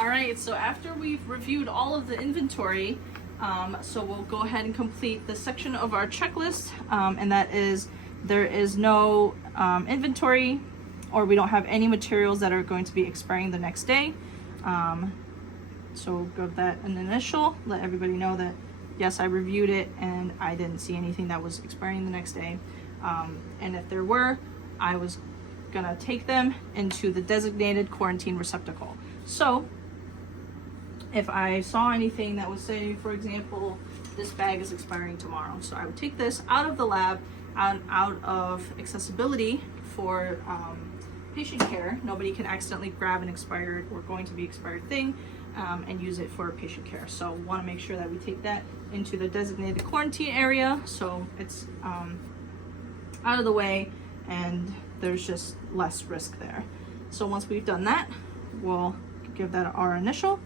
All right, so after we've reviewed all of the inventory, so we'll go ahead and complete the section of our checklist, and that is there is no inventory, or we don't have any materials that are going to be expiring the next day. So we'll give that an initial, let everybody know that yes, I reviewed it and I didn't see anything that was expiring the next day. And if there were, I was gonna take them into the designated quarantine receptacle. So if I saw anything that was saying, for example, this bag is expiring tomorrow, so I would take this out of the lab, out of accessibility for patient care. Nobody can accidentally grab an expired or going to be expired thing and use it for patient care. So want to make sure that we take that into the designated quarantine area so it's out of the way and there's just less risk there. So once we've done that, we'll give that our initial,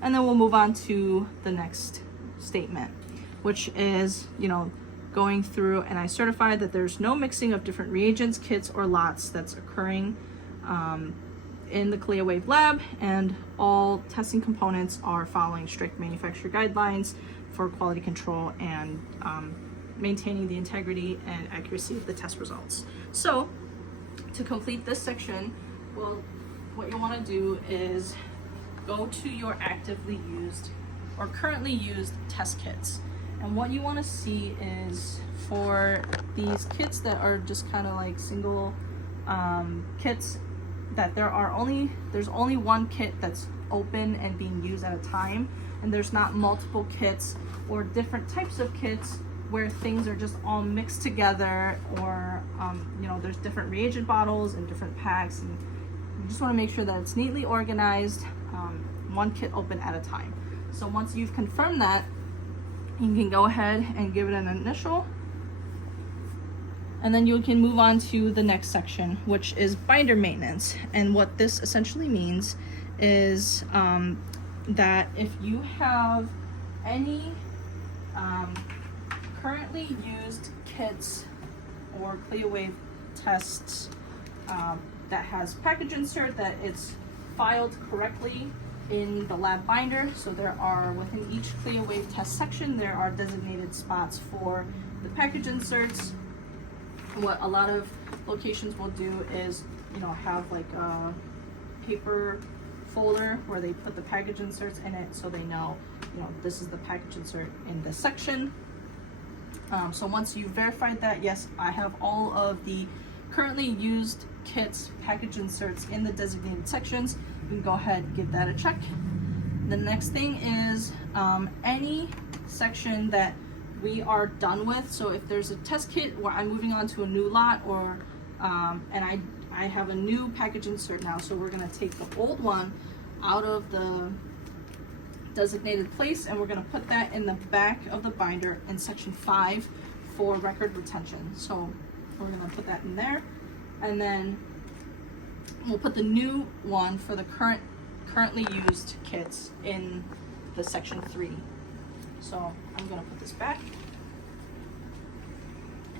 and then we'll move on to the next statement, which is, going through, and I certify that there's no mixing of different reagents, kits, or lots that's occurring in the CLIA-waived lab, and all testing components are following strict manufacturer guidelines for quality control and maintaining the integrity and accuracy of the test results. So to complete this section, well, what you want to do is go to your actively used or currently used test kits. And what you want to see is for these kits that are just kind of like single kits, that there's only one kit that's open and being used at a time, and there's not multiple kits or different types of kits where things are just all mixed together, or there's different reagent bottles and different packs, and you just want to make sure that it's neatly organized, one kit open at a time. So once you've confirmed that, you can go ahead and give it an initial, and then you can move on to the next section, which is binder maintenance. And what this essentially means is that if you have any currently used kits or CLIA-waived tests that has package insert, that it's filed correctly in the lab binder. So there are, within each CLIA-waived test section, there are designated spots for the package inserts. What a lot of locations will do is, have like a paper folder where they put the package inserts in it, so they know, this is the package insert in this section. So once you've verified that, yes, I have all of the currently used kits, package inserts in the designated sections, you can go ahead and give that a check. The next thing is any section that we are done with. So if there's a test kit where I'm moving on to a new lot, or and I have a new package insert now, so we're going to take the old one out of the designated place, and we're going to put that in the back of the binder in section 5 for record retention. So we're going to put that in there, and then we'll put the new one for the currently used kits in the section 3. So I'm going to put this back,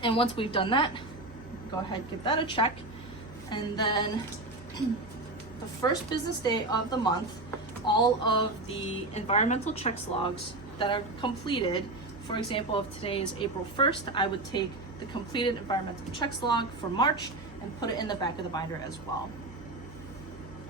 and once we've done that, go ahead, give that a check, and then the first business day of the month, all of the environmental checks logs that are completed, for example, if today is April 1st, I would take the completed environmental checks log for March and put it in the back of the binder as well.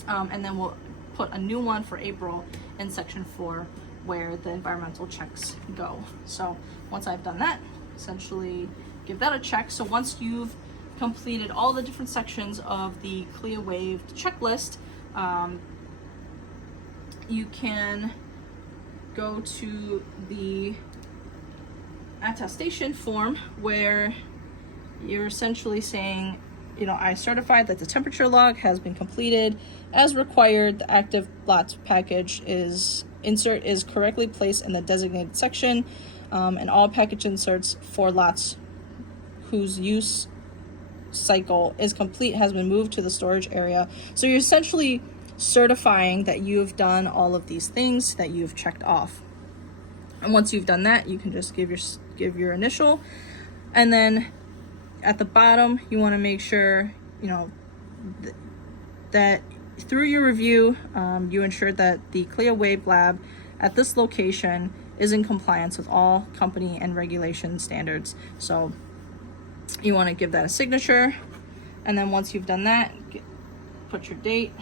And then we'll put a new one for April in section 4 where the environmental checks go. So once I've done that, essentially give that a check. So once you've completed all the different sections of the CLIA-waived checklist, you can go to the attestation form where you're essentially saying, I certify that the temperature log has been completed as required. The active lots package insert is correctly placed in the designated section, and all package inserts for lots whose use cycle is complete has been moved to the storage area. So you're essentially certifying that you've done all of these things that you've checked off. And once you've done that, you can just give your initial, and then at the bottom you want to make sure that through your review, you ensured that the CLIA Wave Lab at this location is in compliance with all company and regulation standards. So you want to give that a signature, and then once you've done that, put your date,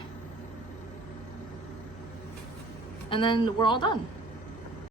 and then we're all done.